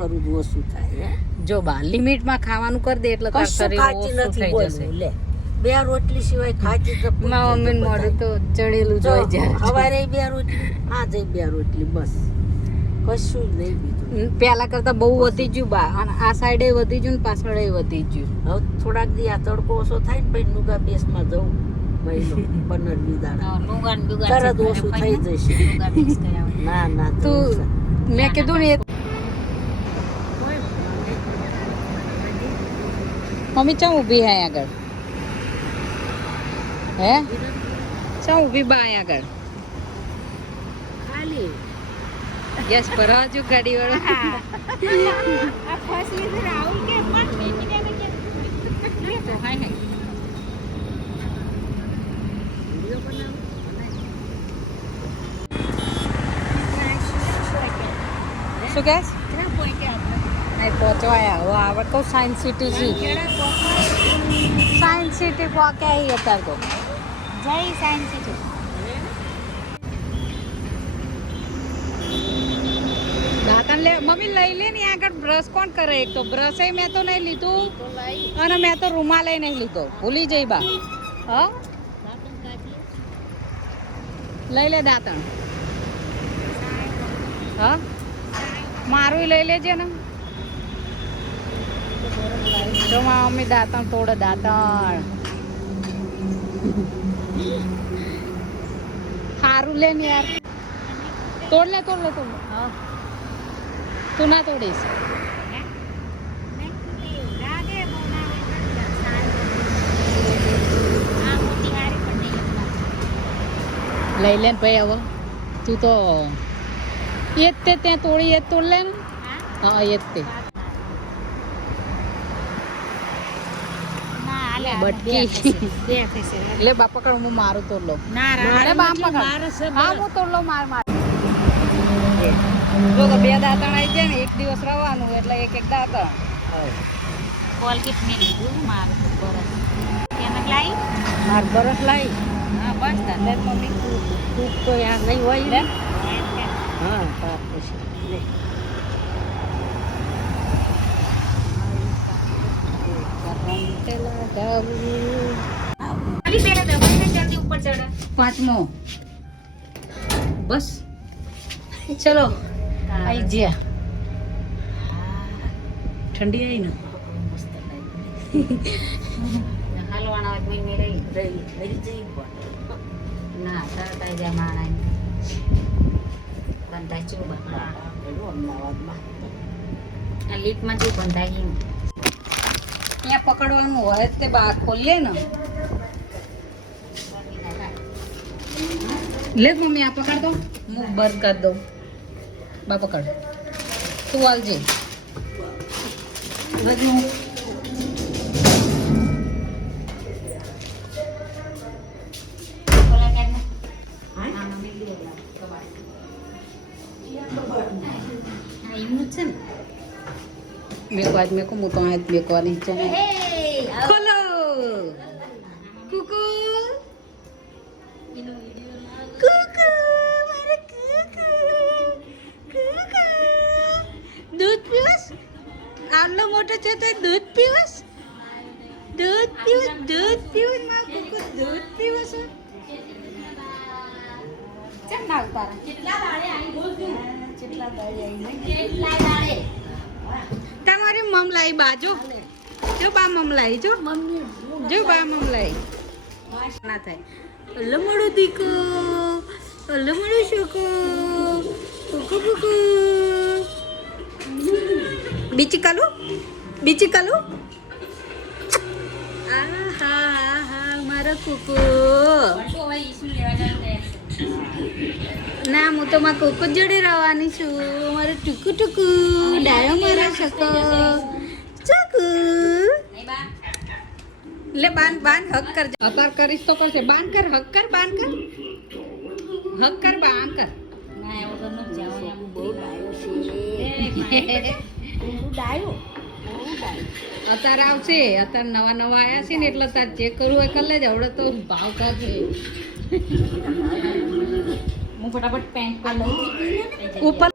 કરું તો ઓછું થાય હે જો બા લિમિટમાં ખાવાનું કરી દે એટલે તાર કશું શરીર ખાતી ઓછું નથી થઈ બોલ જશે લે બે રોટલી સિવાય ખાતી તો મારા મમ્મીને મોઢું તો ચડેલું જ હોય જ્યારે સવારે બે રોટલી આજે બે રોટલી બસ કશું જ નહીં બીજું પેલા કરતા બહુ વધી ગયું બા અને આ સાઈડે વધી ગયું ને પાછળ વધી ગયું હવે થોડાક દી આ તડકો ઓછો થાય ને પછી નુગા બેસમાં જવું મહિનો 15 દાડા તરત ઓછું થઈ જશે ના ના તું મેં કીધું ને મમ્મી ચા ઊભી હે આગળ હે ચા ઊભી બા આગળ ખાલી યસ પર હજુ ગાડી વાળો શું કે નહીં પહોંચવાયા હવે આવડ કહું સાયન્સ સિટી છે સાયન્સ સિટી પહોંચ્યા અહીં અત્યારે તો જય સાયન્સ સિટી દાંતણ લે મમ્મી લઈ લે ને આગળ બ્રશ કોણ કરે એક તો બ્રશ મેં તો નહીં લીધું અને મેં તો રૂમાલ નહીં લીધો ભૂલી જઈ બા હા લઈ લે દાંતણ હા મારું લઈ લેજે ને જો મારા મમ્મી દાંતણ તોડે દાંતણ સારું લે ને યાર તોડ લે હા તું ના તોડીશ લઈ લે ને ભાઈ હવે તું તો એ જ તે ત્યાં તોડી એ જ તોડ લે ને હા એ જ તે બટકી લે બાપ પકડ હું મારું તોડ લો મારે બાપ પકડ હા હું તોડ લો માર જો તો બે દાંતણ આવી જાય ને એક દિવસ રહેવાનું એટલે એક દાંતણ કોલગેટ મેં લીધું મારું બરસ એને લાવી માર બરસ લાવી હા બસ લે મમ્મી તું તો યાર નહીં હોય લે હા તાર પછી લે પાંચમો બસ ચલો આઈ જ્યા ઠંડી આવી ને હલવાના હોય મહિને રહી જઈ ના તરત આવી જાય માણા બંધાય ચૂ અમદાવાદમાં આ લીપમાં ચૂ બંધાય હિમ ત્યાં પકડવાનું હોય તે બા ખોલીએ ને લે મમ્મી આ પકડ દો હું બંધ કરી દઉં બા પકડ તું હાલજે मेरे को आज मेरे को मुँह है मेरे को नीचे खोलो कुकू कुकू मारे कुकू कुकू दूध पीवस आलो मोटो છે તો दूध पीवस दूध पीवस मार कुकू दूध पीवस चल ना उतारा કેટલા દાડે આવી બોલ તું કેટલા દાડે આવી કેટલા દાડે તમારી મમ લાઈ બાજુ જો બા મમ લાઈ જો જો બા મમ લાઈ ના થાય લમડો દીકો લમડો શોકો કુકુ કુકુ બીચી કાલુ આહા હા મારો કુકુ ના હું તો માં કુકુ જોડે રહેવાની છું મારું ટુકુ ટુકુ ડાયો મારા શકો ચકુ લે બાન હક કર અપાર કરીશ તો કરશે બાન કર હક કર બાન કર હક કર બાન કર ના એવું તો ન જાવ એમ બહુ ડાયો છે ડાયો અત્યારે આવશે અત્યારે નવા આવ્યા છે ને એટલે તાર ચેક કરવું હોય કરી લેજે આવડે તો ભાવ થશે હું ફટાફટ પેન્ટ પર લઉં ઉપર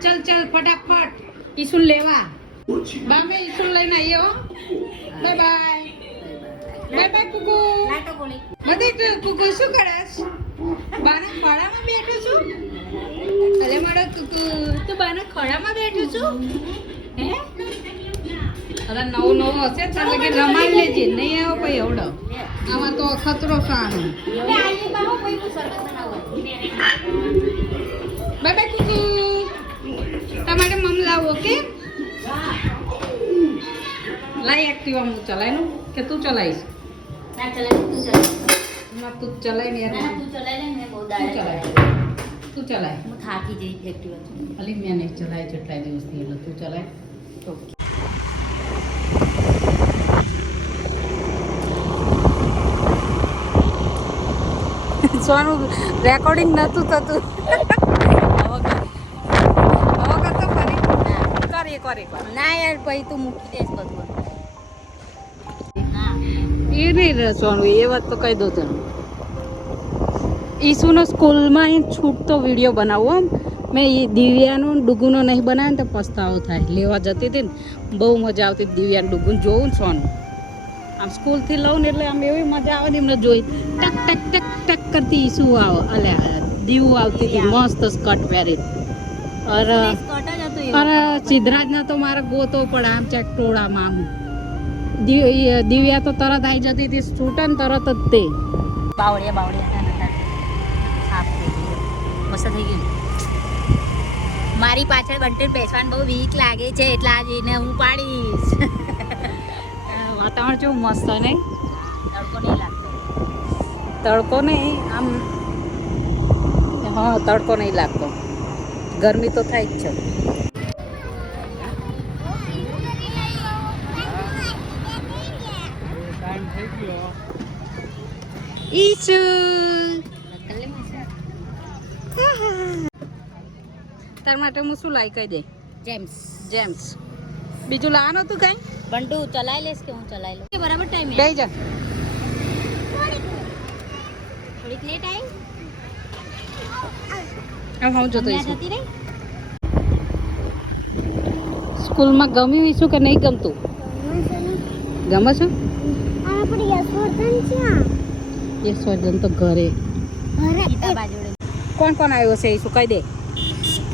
ચલ ફટાફટ ઈસુન લેવા બામે ઈસુન લઈને આવીએ હો બાય બાય બાય બાય કુકુ લાટો બોલી બધી કુકુ શું કરસ બાના ખોળામાં બેઠો છું અલે મારો કુકુ તું બાના ખોળામાં બેઠો છું હે અરે નવું હશે તાર લગે રમાડી લેજે નહીં આવો પછી એવડો આમાં તો ખતરો સાનો બાય બાય કુકુ તમારે મમ લાવો ઓકે લાઈ એક્ટિવા હું ચલાય નું કે તું ચલાવીશ ના ચલાય તું ચલાય ના તું ચલાય ને યાર તું ચલાય લે મેં બહુ તું દાડે ચલાય તું ચલાય હું થાકી જઈ એક્ટિવા અલી મેં નહીં ચલાય જેટલા દિવસથી એટલે તું ચલાય ઓકે સોનું રેકોર્ડિંગ નતું થતું ના યાર પછી તું મૂકી દેસ બધું એ નહીં રસવાનું એ વાત તો કહી દો તને ઈસુનો સ્કૂલમાં છૂટતો વિડીયો બનાવો આમ મેં એ દિવ્યાનો ડુગુનો નહીં બનાવ્યો ને તો પસ્તાવો થાય લેવા જતી હતી ને બહુ મજા આવતી દિવ્યાનું ડુગુન જોવું ને સોનું આમ સ્કૂલથી લઉં ને એટલે આમ એવી મજા આવે ને એમને જોઈ ટક ટક ટક ટક કરતી ઈસુ આવે અલે દીવું આવતી હતી મસ્ત સ્કર્ટ પહેરી અરે સિદ્ધરાજના તો મારે ગોતો પડે આમ ચેક ટોળામાં આમ દિવ્યા તો તરત આવી જતી હતી છૂટે ને તરત જ તે બાવળિયા સાફ થઈ ગયું મસ્ત થઈ ગયું મારી પાછળ બંટીને બેસવાનું બહુ વીક લાગે છે એટલે આ જઈને હું પાડીશ વાતાવરણ કેવું મસ્ત નહીં તડકો નહીં લાગતો તડકો નહીં આમ હા તડકો નહીં લાગતો ગરમી તો થાય જ છે ઈસુ તાર માટે હું શું લાવી કહી દે જેમ્સ જેમ્સ બીજું લાવવાનું હતું કઈ બંટુ ચલાવી લેસ કે હું ચલાવી લઉં બરાબર ટાઈમ બે જા થોડીક લેટ આવી હું જોતો ત્યાં જતી રહી સ્કૂલમાં ગમ્યું ઈસુ કે નહીં ગમતું ગમે છે યશવર્ધન તો ઘરે ગીતા બાજુડે કોણ કોણ આવ્યો છે ઈસુ કહી દે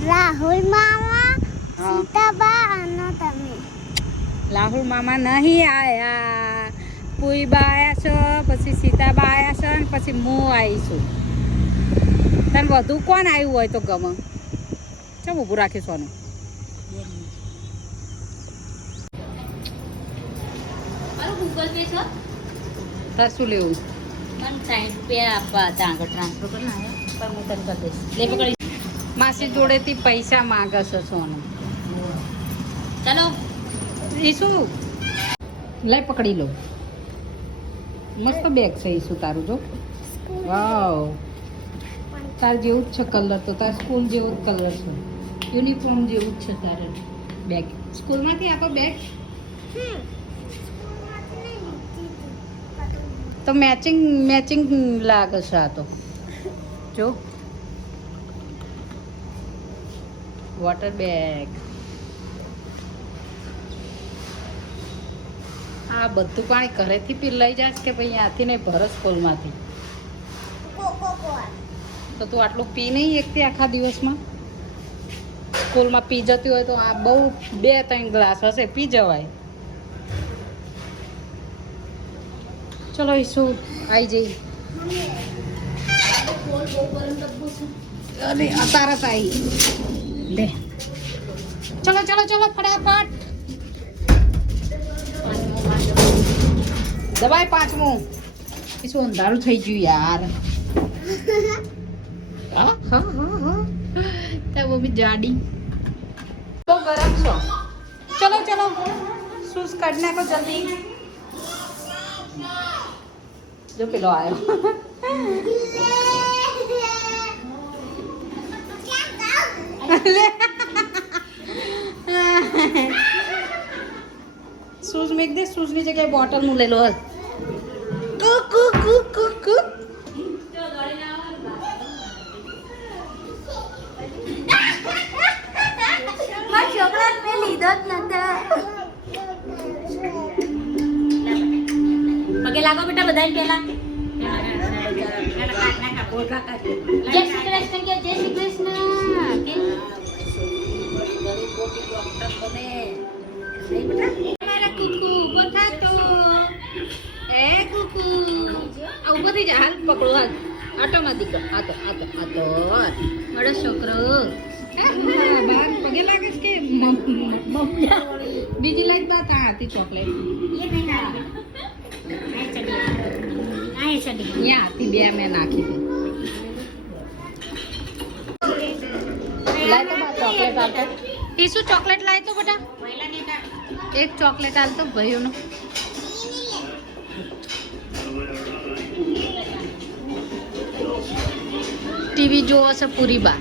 રાહુલ મામા હા. સીતાબા અને તમે રાહુલ મામા નહીં આયા પુઈબા આયા છે પછી સીતાબા આયા છે અને પછી હું આવીશું તને વધુ કોણ આવ્યું હોય તો ગમે ચાલ ઊભું રાખી સોનું મારું ગૂગલ પે છે તાર શું લેવું મને 60 રૂપિયા આપવા હતા આગળ ટ્રાન્સફર કરી નાખ્યા પણ હું તને કરી દઈશ લે પકડી માસી જોડેથી પૈસા માગે છે સોનું ચાલો ઈસુ લઈ પકડી લો મસ્ત બેગ છે ઈસુ તારું જો વાવ તાર જેવું જ છે કલર તો તાર સ્કૂલ જેવો જ કલર છે યુનિફોર્મ જેવું જ છે તારે બેગ સ્કૂલમાંથી આપો બેગ તો મેચિંગ મેચિંગ લાગે છે આ તો જો વોટર બેગ આ બધું પાણી ઘરેથી પી લઈ જાય કે ભાઈ ત્યાંથી નહીં ભરત સ્કૂલમાંથી તો તું આટલું પી નહીં એકથી આખા દિવસમાં સ્કૂલમાં પી જતી હોય તો આ બહુ 2-3 ગ્લાસ હશે પી જવાય ચલો ઈસુ આવી જઈ અરે અતારત આવી લે ચલો ચલો ચલો ફટાફટ દબાઈ 5મું ઈસુ અંધારું થઈ ગયું યાર હા હા હા હા ત્યાં મમ્મી જાડી બહુ ગરમ છો ચલો ચલો શૂઝ કાઢી નાખો જલ્દી જો પેલો આવ્યો શૂઝ મેક દે શૂઝની જગ્યાએ બોટલ નું લઈ લો કુ કુ કુ કુ કુ છોકરા બધા પેલા જય શ્રી કૃષ્ણ કે જય શ્રી કૃષ્ણ કે મારા કુકુ બોથા તો એ કુકુ આ ઉભો થઈ જા હાલ પકડો હાલ ઓટોમેટિક આ તો મારો છોકરો બહાર પગે લાગે છે કે બીજી લાઈટ બાત આ હતી ચોકલેટ એ નહીં આવી આ ચડી અહીંયા હતી બે મેં નાખી હતી લાય તો બા ચોકલેટ આપો ટીસુ ચોકલેટ લાય તો બેટા એક ચોકલેટ આલ તો ભાઈઓનો ટીવી જોવો છે પૂરી બા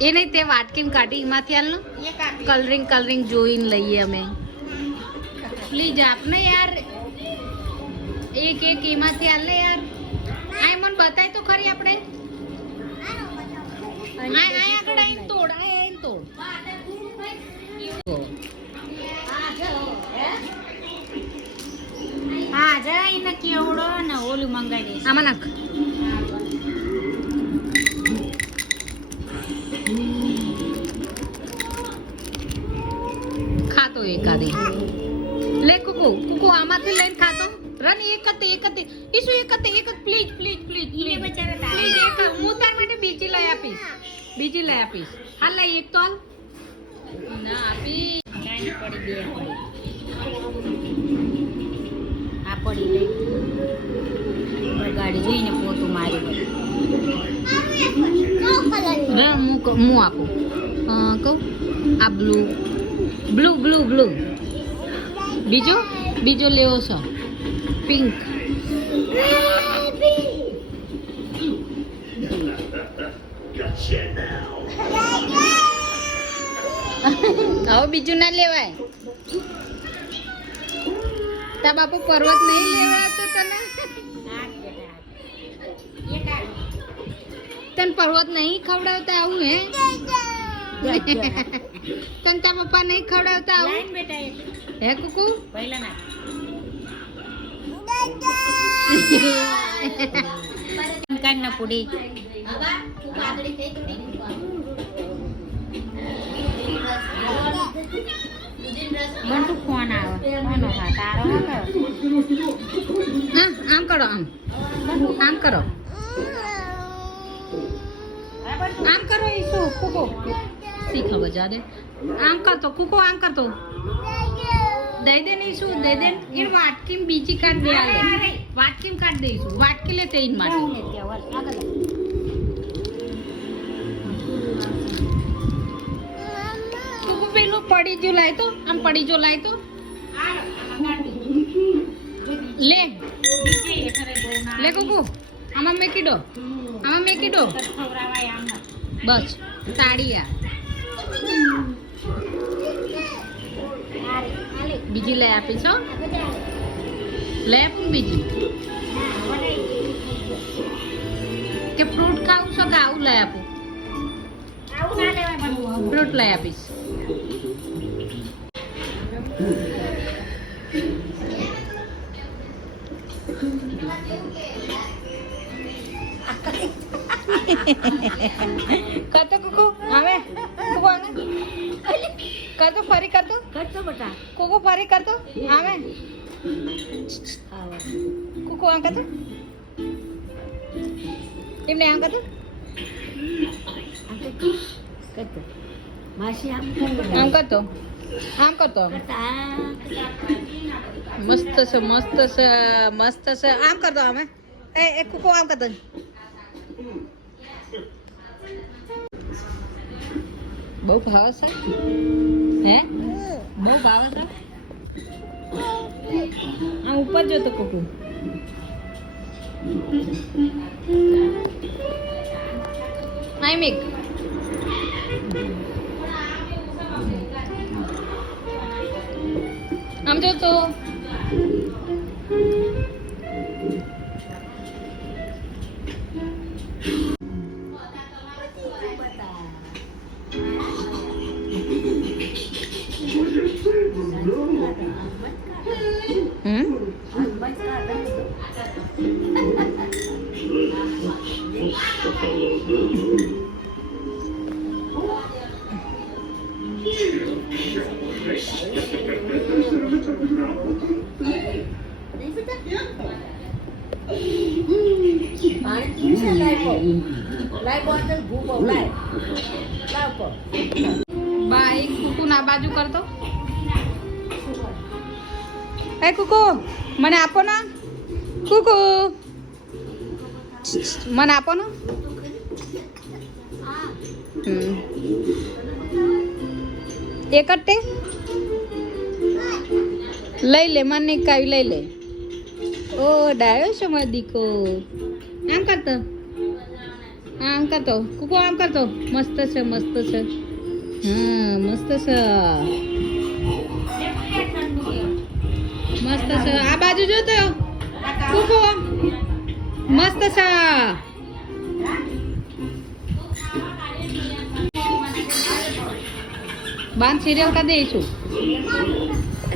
એ નહીં તે વાટકીને કાઢી એમાંથી હાલ કલરિંગ જોઈને લઈએ અમે પ્લીઝ આપને યાર એક એમાંથી હાલ ને યાર આ મને બતાય તો ખરી આપણે આગળ આવીને તોડ હા જા એને કેવડો ને ઓલું મંગાવી દઈશ આમાં નાખ ખાતો એકાદી લે કુકુ આમાંથી લઈને ખાતો રન એક પ્લીઝ એક હું તાર માટે બીજી લઈ આપીશ હાલ લઈ એક તો હાલ ના આપી પડી આ પડી લઈ ગાડી જોઈને પોતું મારી હું આપું કહું આ બ્લુ બીજો લેવો છો પિંક હવે બીજું ના લેવાય તા બાપુ પર્વત નહીં લેવા તો તને પર્વત નહીં ખવડાવતા આવું હે તને તા પપ્પા નહીં ખવડાવતા આવું હે કુકુ પહેલા ના કાન ના પૂડી બંટુ ફોન આવે તારો આમ કરો આમ કરો એ શું કુકો શીખો બજા દે આમ કરતો કુકો આમ કરતો દઈ દે નહીં શું દઈ દે એ વાટકી બીજી કાઢ દે વાટકી કાઢ દઈશું વાટકી લે તે માટે કુકુ પેલું પડી જો લાય તો આમ પડી જો લાય તો લે કુકુ આમાં મેકી દો બસ તાળીયા બીજી લઈ આપીશ હો લઈ આપું બીજી કે ફ્રૂટ ખાવું છો કે આવું લઈ આપું ફ્રૂટ લઈ આપીશ કરતો કુકુ આવે કુકુ આવે કરતો ફરી કરતો બેટા કુકુ ફરી કરતો આવે કુકુ આમ કરતો એમને આમ કરતો આમ કરતો મસ્ત છે આમ કરતો અમે એ કુકુ આમ કરતો બહુ ભાવે છે હે બહુ ભાવે છે આ ઉપર જોતો કુકુ આઈ મેક આમ જોતો પાણી પીવું છે લાય બોટલ ભૂકો લાય લાવ કો બા એક કુકુ ના બાજુ કરતો એ કુકુ મને આપો ના કુકુ મને આપો ને એક જ તે લઈ લે મને કાવી લઈ લે ઓ ડાયો છે મારો દીકો આમ કરતો આમ કરતો કુકુ આમ કરતો મસ્ત છે હા મસ્ત છે મસ્ત છે આ બાજુ જો તો કુકુ મસ્ત છે બાન સિરિયલ કા દઈશું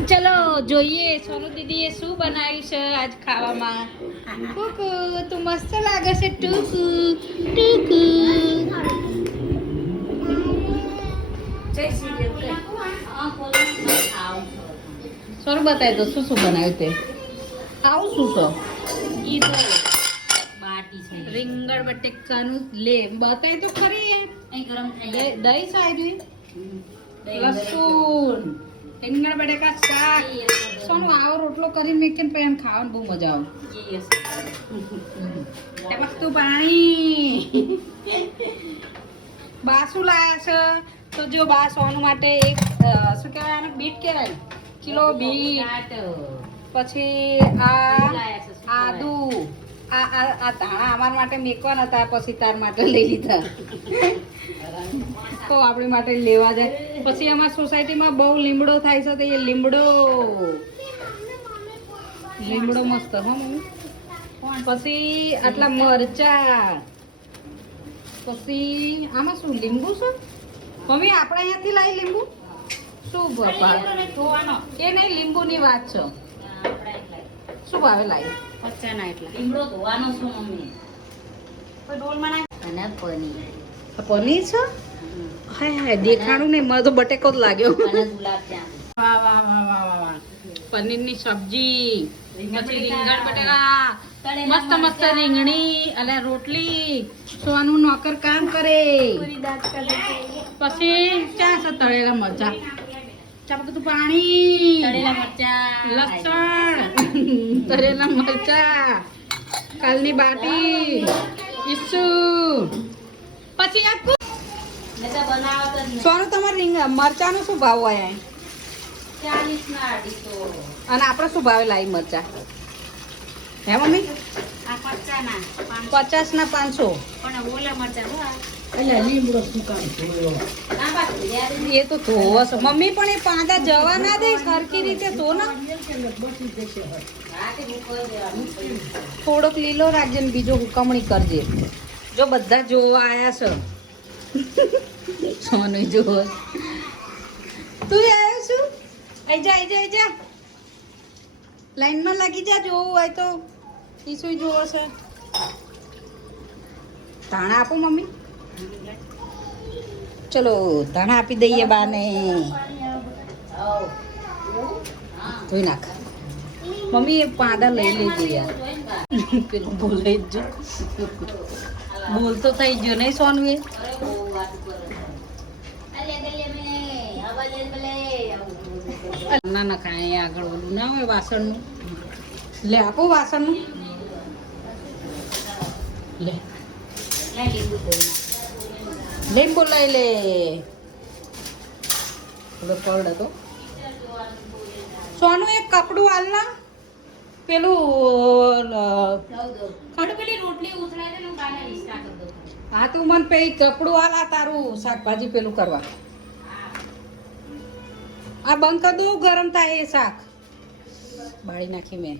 ચલો જોઈએ સોનુ દીદીએ શું બનાવ્યું છે આજ ખાવામાં કુકુ તું મસ્ત લાગે છે ટુકુ ટુકુ સોનુ બતાવી દો શું બનાવ્યું તે આવું શું છે રીંગણ બટેકાનું લે બતાવી તો ખરી દહીં સાઈડ લસણ રીંગણ બટેકા શાક સોનુ આવો રોટલો કરીને મેકીને પછી ખાવાનું બહુ મજા આવે ટપકતું પાણી બા શું લાયા છે તો જો બા સોનુ માટે એક શું કહેવાય આને બીટ કહેવાય કિલો બીટ પછી આ આદુ આ ધાણા અમારા માટે મેકવાના હતા પછી તાર માટે લઈ લીધા તો આપણી માટે લેવા જાય પછી અમારી સોસાયટીમાં બહુ લીમડો થાય છે તો એ લીમડો મસ્ત હો મમ્મી પછી આટલા મરચા પછી આમાં શું લીંબુ છે મમ્મી આપણે અહીંયાથી લાવી લીંબુ શું બાપા એ નહીં લીંબુની વાત છે શું ભાવે લાવી પચાના એટલા લીમડો ધોવાનો છું મમ્મી ડોલમાં નાખ અને પનીર પનીર છે હાય હાય દેખાણું નહીં મને તો બટેકો જ લાગ્યો અને ગુલાબ જામુન વાહ વાહ વાહ વાહ વાહ વાહ પનીરની સબ્જી પછી રીંગણ બટેકા મસ્ત મસ્ત રીંગણી અને રોટલી સોનું નોકર કામ કરે પછી ચા છે તળેલા મરચા ચાપકતું પાણી તળેલા મરચા લસણ તળેલા મરચા કાલની બાટી ઈસુ પછી આખું સોનું તમારે મરચાનો શું ભાવ હોય 40 ના 250 અને આપણે શું ભાવે લાવી મરચા હે મમ્મી આ 50 ના 50 ના 500 પણ ઓલા મરચા હો એ તો ધોવો છે મમ્મી પણ એ પાંદા જવા ના દે સરખી રીતે ધો ના થોડોક લીલો રાખજે ને બીજો હુકમણી કરજે જો બધા જોવા આયા છે સોનું જોવો તું આવ્યો છું આઈ જા લાઈનમાં લાગી જા જોવું હોય તો ઈસુય જોવો છે ધાણા આપો મમ્મી ચલો ધાણા આપી દઈએ બાને ધોઈ નાખ મમ્મી એ પાંદા લઈ લેજે યાર પેલું બોલે જ બોલ તો થઈ ગયો નહીં સોનું એ ના ના કાંઈ આગળ ઓલું ના હોય વાસણનું લે આપો વાસણનું લે લીંબુ લઈ લે પડ હતો સોનું એક કપડું હાલ ના પેલું હા તું મને પેલી કપડું હાલ આ તારું શાકભાજી પેલું કરવા આ બંધ કર દઉં ગરમ થાય એ શાક બાળી નાખી મેં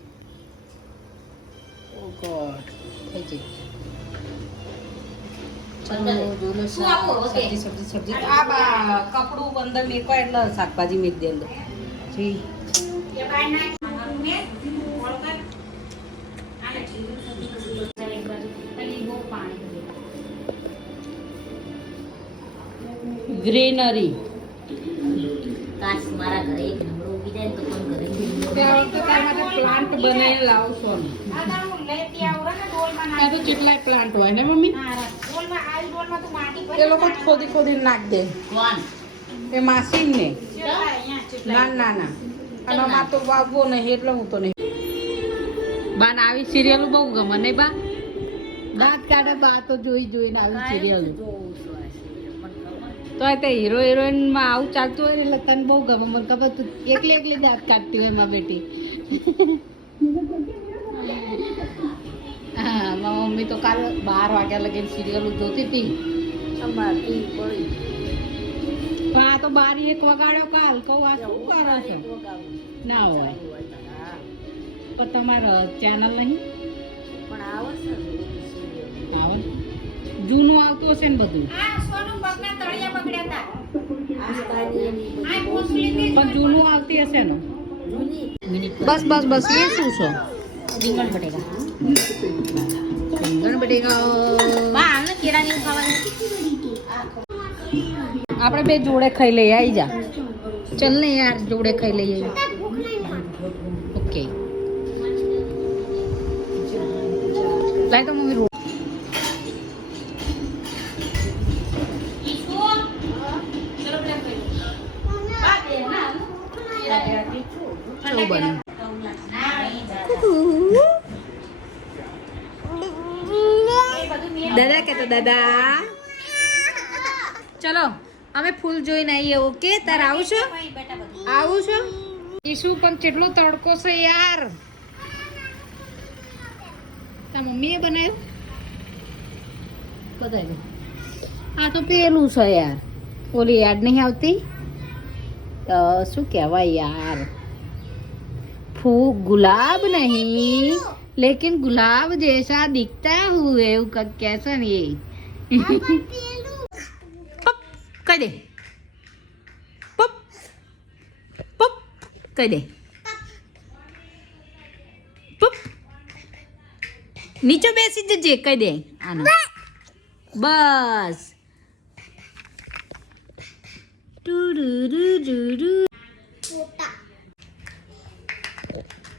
ઓ ગોડ થઈ જાય સબ્જી આ કપડું અંદર મેકો એટલે શાકભાજી મેક દે અંદર ગ્રીનરી કાશ મારા ઘરે એક નંબર ઉગી જાય ને તો પણ ઘરે ત્યાં વખતે તારા માટે પ્લાન્ટ બનાવીને લાવશો ને ત્યાં તો કેટલાય પ્લાન્ટ હોય ને મમ્મી એ લોકો ખોદી ખોદી નાખ દે કોણ એ માસી ને ના ના ના અને અમાર તો વાવવો નહીં એટલે હું તો નહીં બા ને આવી સિરિયલો બહુ ગમે નહીં બા દાંત કાઢે બા તો જોઈને આવી સિરિયલો તો તે હીરો હિરોઈન માં આવું ચાલતું હોય ને એટલે તને બહુ ગમે મને ખબર તું એકલી દાંત કાઢતી હોય એમાં બેટી હા મારી મમ્મી તો કાલે 12 વાગ્યા લગીને સિરિયલો જોતી હતી અમારથી પડી પણ આ તો 12-1 વગાડ્યો કાલ કહું આ શું કરો છો ના હોય પણ તમારે ચેનલ નહીં પણ આવડશે ને આવે જૂનું આવતું હશે ને બધું પણ જૂનું આવતી હશે ને બસ એ શું છે રીંગણ બટેકા રીંગણ બટેકા આપણે બે જોડે ખાઈ લઈએ આવી જા ચલ ને યાર જોડે ખાઈ લઈએ ઓકે લાય તો મમ્મી દાદા કે તો દાદા ચલો અમે ફૂલ જોઈને આવીએ ઓકે તાર આવું છો ઈશુ પણ કેટલો તડકો છે યાર તા મમ્મીએ બનાવ્યું બતાવી આ તો પેલું છે યાર ઓલી યાદ નહીં આવતી શું કહેવાય યાર गुलाब नहीं लेकिन गुलाब जैसा दिखता हुए कैसा नहीं पप कह दे पप पप कह दे पप नीचे बेसी जजे कह दे आना बस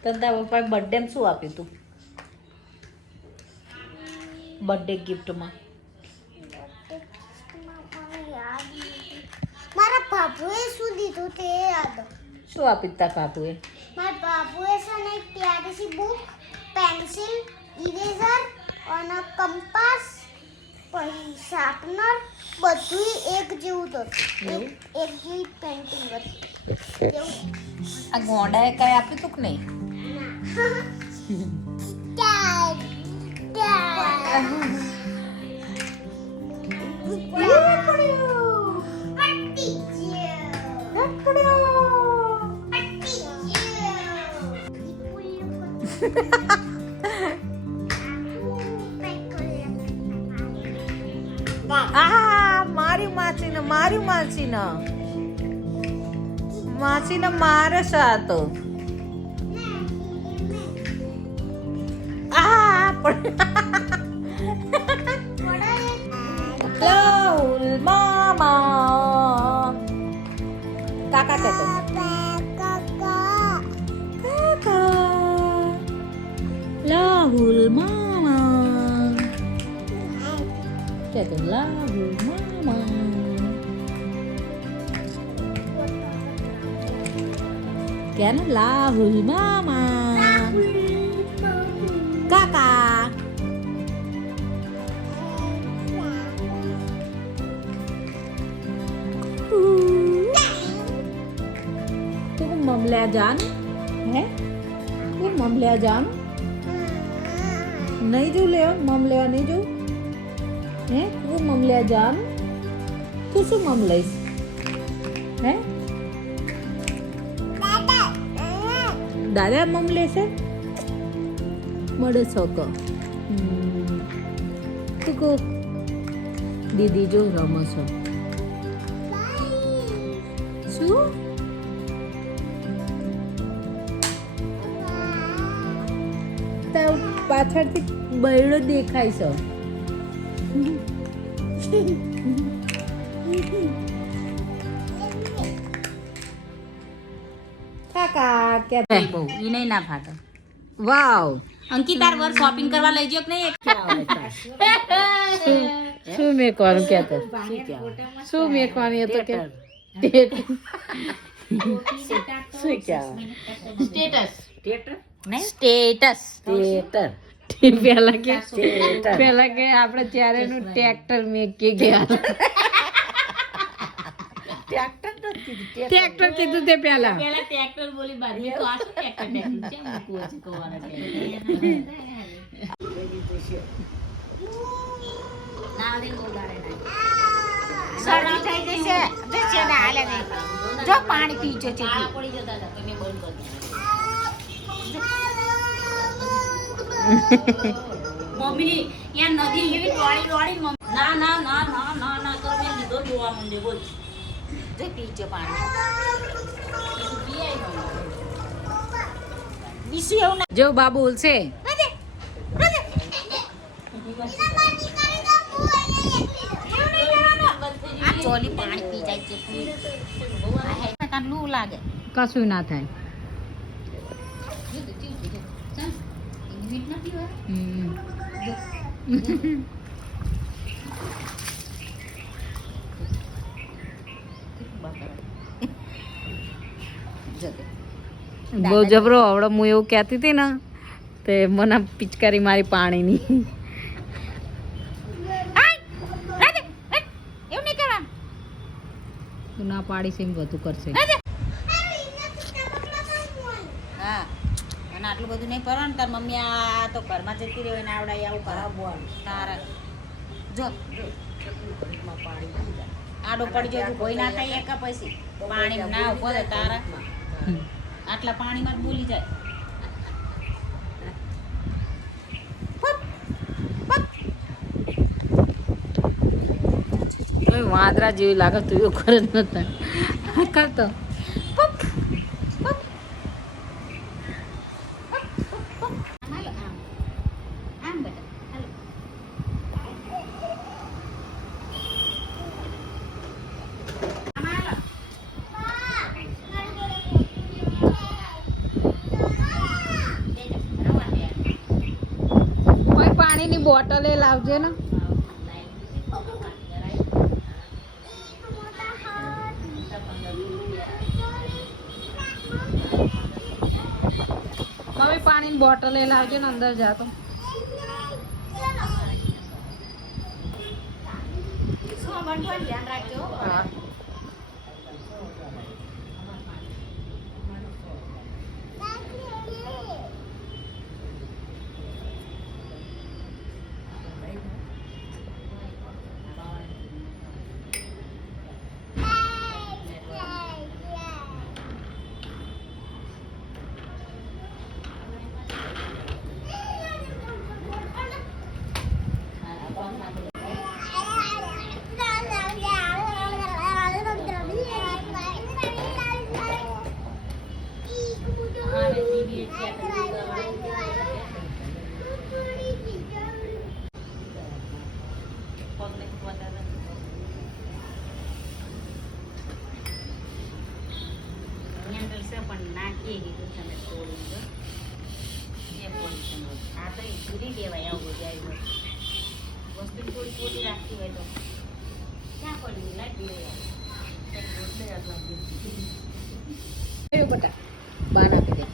તંદા પપ્પાએ બર્થડે માં શું આપ્યું તું બર્થડે ગિફ્ટમાં મારા બાપુએ શું દીધું તે યાદ શું આપ્યું તા બાપુએ મારા બાપુએ છે ને એક પ્યારી સી બુક પેન્સિલ ઇરેઝર અને કંપાસ પછી શાર્પનર બધું એક જેવું હતું એક જેવી પેન્ટિંગ હતી આ ગોંડાએ કઈ આપ્યું તું કે નહીં મારી માસીને મારે સાતો Laul mama kakak kata kakak Laul mama kata Laul mama Kan Laul mama kakak मम ले जान है वो मम ले जान नहीं जो ले मम ले नहीं जो है वो मम ले जान तू शू मम लईस है दादा मम ले से मड़े सको तू को दीदी जो रमस शू પાછળથી બૈડો દેખાય છે કાકા કે બહુ ઈ નહીં ના ફાટે. વાવ અંકિતાર વર શોપિંગ કરવા લઈ ગયો કે નહીં? શું મેકવાનું કહેતો શું મેકવાનું એ તો કે શું કહેવાય સ્ટેટસ પેલા કે આપણે ત્યારે નું ટ્રેક્ટર મેકી ગયા ટ્રેક્ટર કીધું તે પેલા પેલા ટ્રેક્ટર બોલી બારી તો આ શું ટ્રેક્ટર છે મૂકવું છે કોવાના જો પાણી પીજો છે પડી જતા હતા તમે બંધ મમ્મી યાર નદી એવી ટોળી ટોળી ના ના ના ના ના ના તો મેં લીધો જોવા મંડે બોલ જો પીજો પાણી વિસુ એવું ના જો બાબુ ઉલશે આ ચોલી પાણી પી જાય છે આ લૂ લાગે કશું ના થાય બહુ જબરો આવડે હું એવું કહેતી હતી ને તે મને પિચકારી મારી પાણીની એવું નહીં કરવાનું તું ના પાડીશ એમ બધું કરશે હા અને આટલું બધું નહીં કરવાનું તાર મમ્મી આ તો ઘરમાં જતી રહ્યો ને આવડાય આવું કરાવવું તારા જો આડો પડી જાય કોઈ ના થાય એકા પછી પાણી ના પડે તારા આટલા પાણીમાં જ બોલી જાય વાંદરા જેવી લાગે તું એવું કરે જ નતા કરતો પાણીની બોટલ એ લાવજે ને મમ્મી પાણીની બોટલ એ લાવજે ને અંદર જા તો ધ્યાન રાખજો હા પણ નાખીએ કીધું તમે તોડી એ પોલીસ આ તો ભૂલી દેવાય આવું બધું આવ્યું વસ્તુ થોડી થોડી રાખતી હોય તો ક્યાં પડી લાગી બેટા બાન આપી દે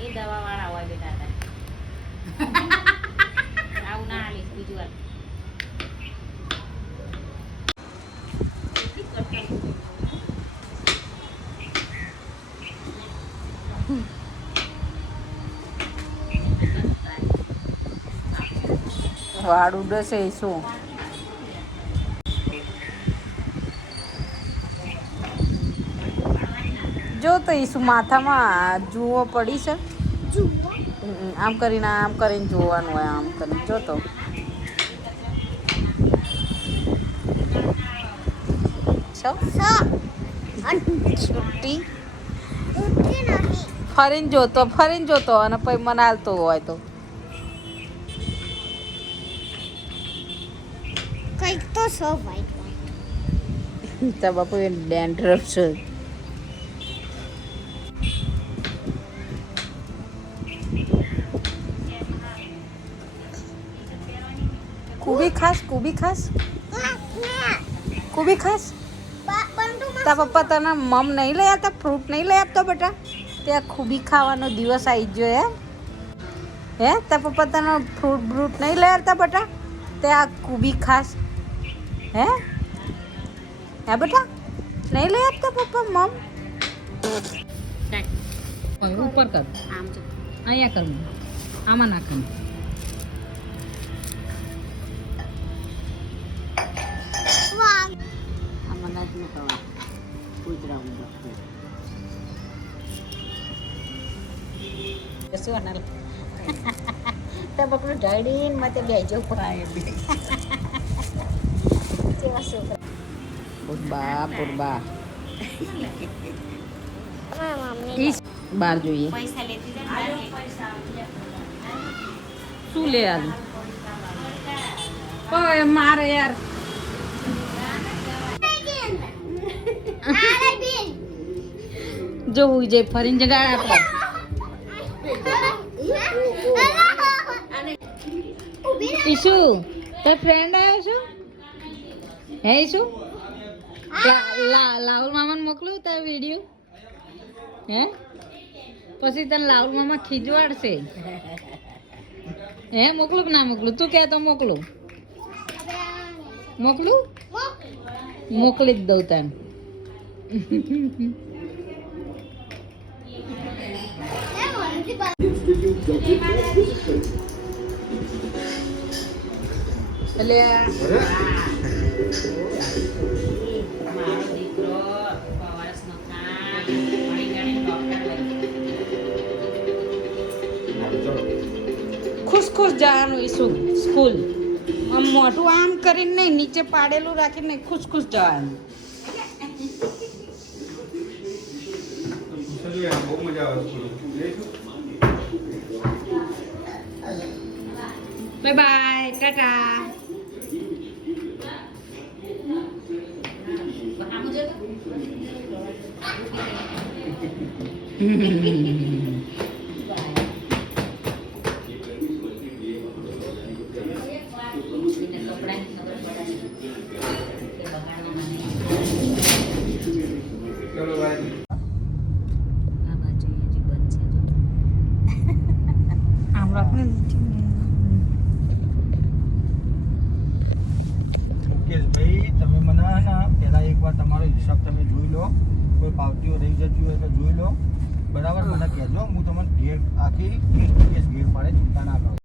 એ દવા વાળા હોય બેટા આવું ના આલીશ બીજું વાર વાળું ડસે શું જો તો ઈસુ માથામાં જુઓ પડી છે આમ કરીને જોવાનું હોય આમ કરીને જોતો છુટ્ટી ફરીને જોતો અને પછી મને હાલતો હોય તો કંઈક તો સો વ્હાઈટ તો બાપુ એ ડેન્ડ્રફ છે કુબી ખાસ તા પપ્પા તને મમ નહીં લઈ આપતા ફ્રૂટ નહીં લઈ આપતો બેટા ત્યાં ખૂબી ખાવાનો દિવસ આવી ગયો હે તા પપ્પા તને ફ્રૂટ બ્રૂટ નહીં લઈ આપતા બેટા ત્યાં ખૂબી ખાસ હે બેટા નહીં લઈ આપતા પપ્પા મમ ઉપર કર અહીંયા કર આમાં નાખ બકરું ઢળીને માથે બે જવું પુરબા બાર જોઈએ શું લે આલું મારે યાર જોવું જે ફરીને જગાડ આપણે ઈશુ તાર ફ્રેન્ડ આવ્યો છો હે ઈશુ લાહુલ મામાને મોકલું તાર વિડીયો હે પછી તને લાહુલ મામા ખીજવાડશે હે મોકલું કે ના મોકલું તું કહે તો મોકલું મોકલી જ દઉં તને એટલે ખુશ જવાનું સ્કૂલ આમ મોઢું આમ કરીને નહીં નીચે પાડેલું રાખીને ખુશ જવાનું બાય બાય ટાટા ભાઈ તમે મને પહેલા એકવાર તમારો હિસાબ તમે જોઈ લો કોઈ પાવતીઓ રહી જતી હોય તો જોઈ લો બરાબર મને કહેજો હું તમને ઘેર આખી ઘેર પાડે ચિંતા ના કરો